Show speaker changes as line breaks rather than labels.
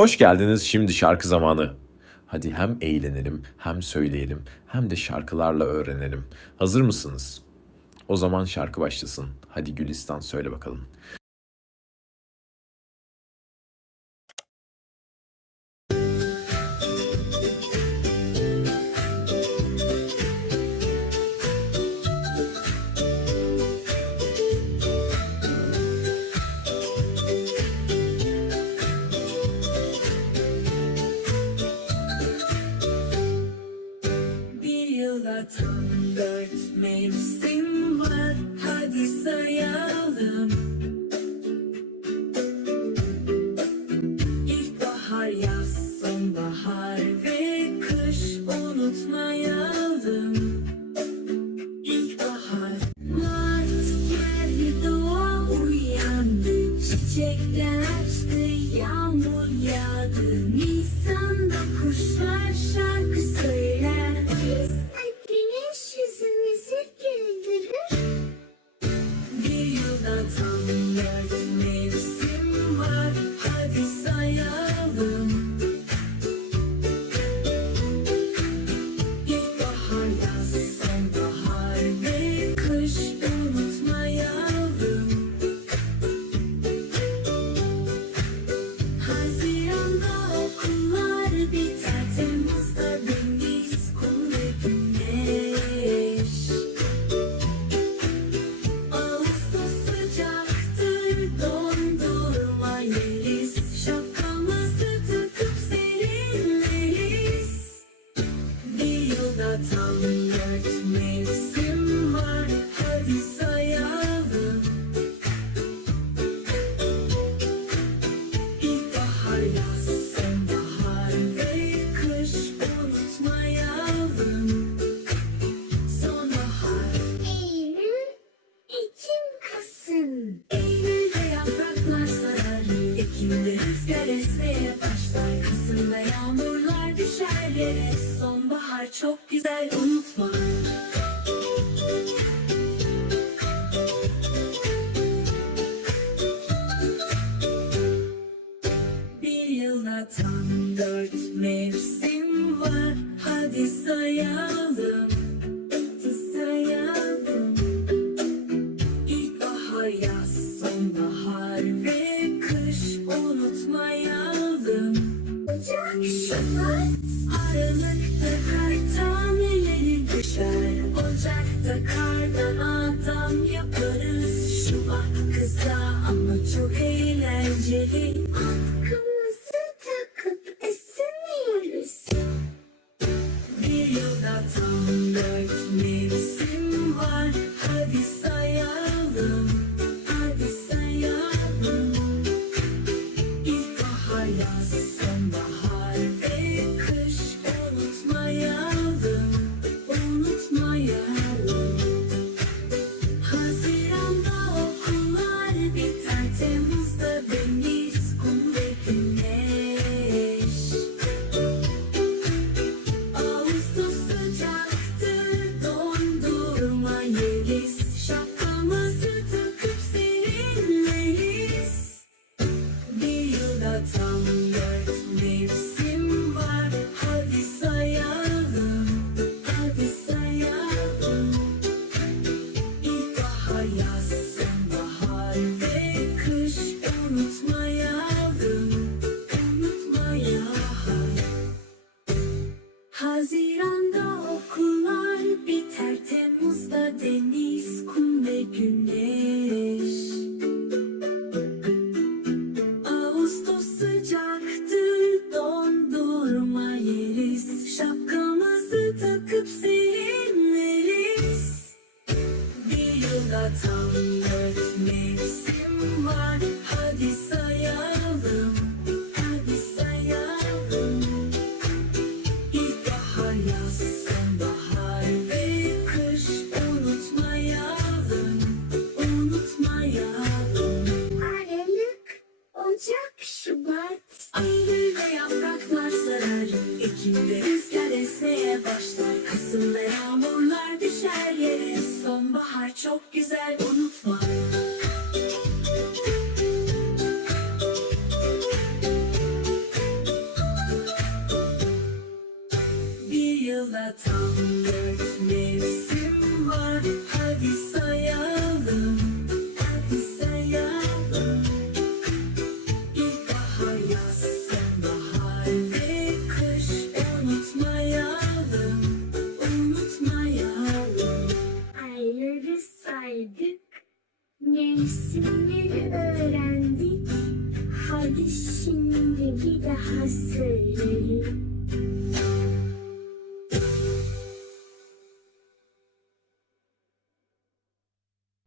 Hoş geldiniz şimdi şarkı zamanı. Hadi hem eğlenelim, hem söyleyelim, hem de şarkılarla öğrenelim. Hazır mısınız? O zaman şarkı başlasın. Hadi Gülistan söyle bakalım.
Tam dört yılda tam dört mevsim var Hadi sayalım. İlkbahar, yaz, sonbahar ve kış unutmayalım. Sonbahar.
Eylül, Ekim, Kasım.
Eylül'de yapraklar sararır Ekim'de rüzgar esmeye başlar. Kasım'da yağmurlar düşer yere Sonbahar çok güzel unutma. Bir yılda tam dört mevsim var. Hadi sayalım Haziran'da okullar biter Temmuz'da deniz, kum ve güneş. Tam dört mevsim var Hadi sayalım Hadi sayalım İlkbahar, yaz, sonbahar ve kış Unutmayalım, unutmayalım
Ayları mevsimleri öğrendik. Hadi şimdi bir daha söyleyelim.